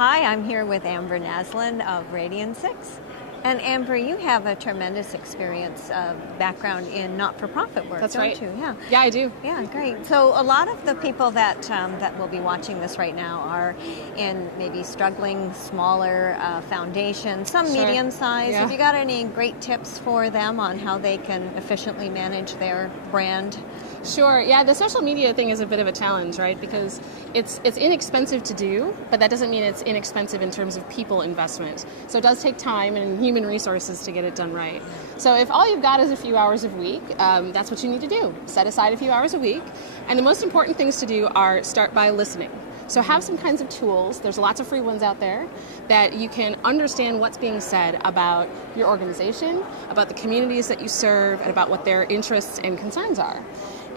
Hi, I'm here with Amber Naslund of Radian 6. And Amber, you have a tremendous experience, background in not-for-profit work, That's don't right. you? Yeah. Yeah, I do. Yeah, great. So a lot of the people that will be watching this right now are in maybe struggling, smaller foundations, some Sure. medium-sized. Yeah. Have you got any great tips for them on how they can efficiently manage their brand? Sure. Yeah, the social media thing is a bit of a challenge, right? Because it's inexpensive to do, but that doesn't mean it's inexpensive in terms of people investment. So it does take time and human resources to get it done right. So if all you've got is a few hours a week, that's what you need to do. Set aside a few hours a week. And the most important things to do are start by listening. So have some kinds of tools, there's lots of free ones out there, that you can understand what's being said about your organization, about the communities that you serve, and about what their interests and concerns are.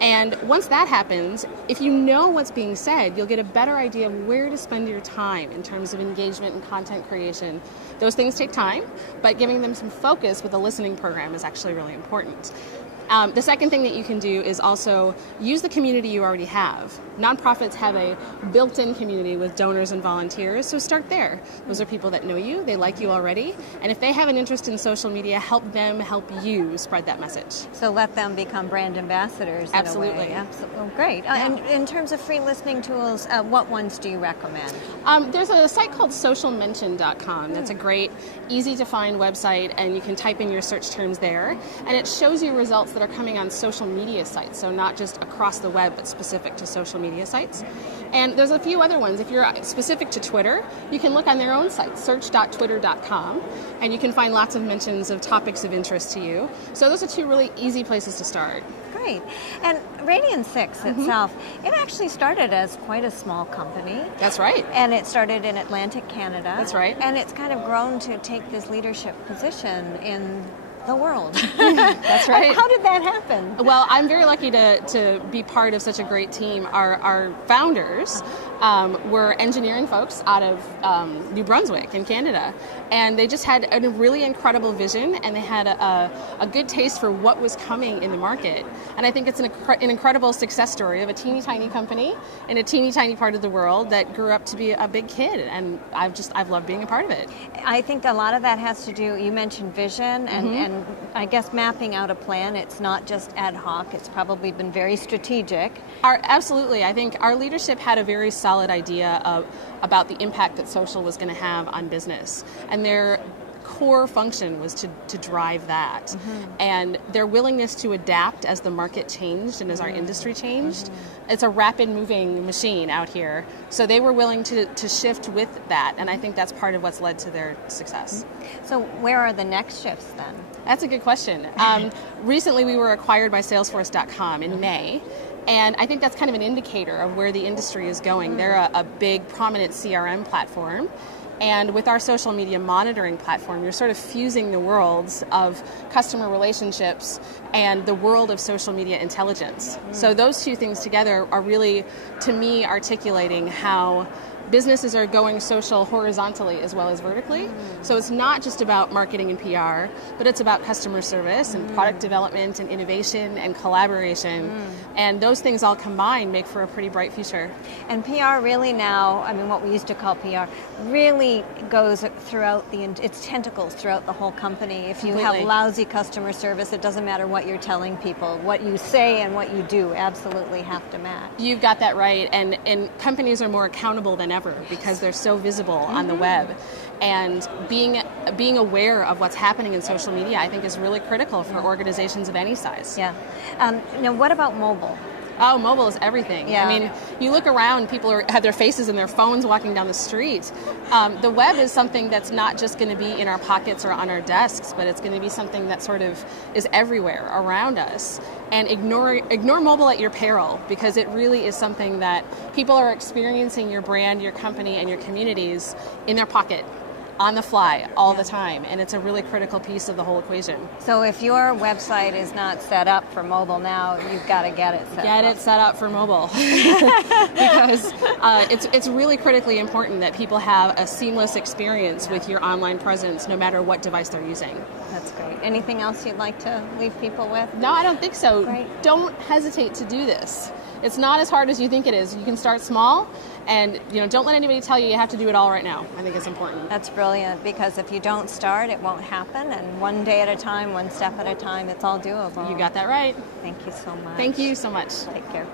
And once that happens, if you know what's being said, you'll get a better idea of where to spend your time in terms of engagement and content creation. Those things take time, but giving them some focus with a listening program is actually really important. The second thing that you can do is also use the community you already have. Nonprofits have a built-in community with donors and volunteers, so start there. Those are people that know you, they like you already, and if they have an interest in social media, help them help you spread that message. So let them become brand ambassadors in Absolutely. a way. Absolutely. Great. Yeah. And in terms of free listening tools, what ones do you recommend? There's a site called socialmention.com. That's a great, easy-to-find website, and you can type in your search terms there, and it shows you results that are coming on social media sites, so not just across the web, but specific to social media sites. And there's a few other ones. If you're specific to Twitter, you can look on their own site, search.twitter.com, and you can find lots of mentions of topics of interest to you. So those are two really easy places to start. Great. And Radian 6 itself, it actually started as quite a small company. That's right. And it started in Atlantic Canada. That's right. And it's kind of grown to take this leadership position in the world. That's right. How did that happen? Well, I'm very lucky to be part of such a great team. Our founders were engineering folks out of New Brunswick in Canada, and they just had a really incredible vision, and they had a good taste for what was coming in the market. And I think it's an incredible success story of a teeny tiny company in a teeny tiny part of the world that grew up to be a big kid, and I've loved being a part of it. I think a lot of that has to do, you mentioned vision, and I guess mapping out a plan. It's not just ad hoc, it's probably been very strategic. Absolutely. I think our leadership had a very solid idea about the impact that social was going to have on business. And their core function was to drive that. And their willingness to adapt as the market changed and as our industry changed. It's a rapid moving machine out here. So they were willing to shift with that. And I think that's part of what's led to their success. So where are the next shifts then? That's a good question. Recently we were acquired by Salesforce.com in May. And I think that's kind of an indicator of where the industry is going. They're a big, prominent CRM platform. And with our social media monitoring platform, you're sort of fusing the worlds of customer relationships and the world of social media intelligence. So those two things together are really, to me, articulating how businesses are going social horizontally as well as vertically. So it's not just about marketing and PR, but it's about customer service and product development and innovation and collaboration. And those things all combined make for a pretty bright future. And PR really now, I mean, what we used to call PR, really goes throughout its tentacles throughout the whole company. If you have Completely. lousy customer service, it doesn't matter what you're telling people. What you say and what you do absolutely have to match. You've got that right, and companies are more accountable than ever because they're so visible on the web. And being aware of what's happening in social media, I think, is really critical for organizations of any size. Yeah. Now, what about mobile? Oh, mobile is everything. Yeah. I mean, you look around, people have their faces in their phones walking down the street. The web is something that's not just going to be in our pockets or on our desks, but it's going to be something that sort of is everywhere around us. And ignore mobile at your peril, because it really is something that people are experiencing your brand, your company, and your communities in their pocket, on the fly, all the time, and it's a really critical piece of the whole equation. So if your website is not set up for mobile now, you've got to get it set up. Get it set up for mobile. Because it's really critically important that people have a seamless experience with your online presence, no matter what device they're using. That's great. Anything else you'd like to leave people with? No, I don't think so. Great. Don't hesitate to do this. It's not as hard as you think it is. You can start small, And don't let anybody tell you you have to do it all right now. I think it's important. That's brilliant, because if you don't start, it won't happen. And one day at a time, one step at a time, it's all doable. You got that right. Thank you so much. Thank you so much. Take care.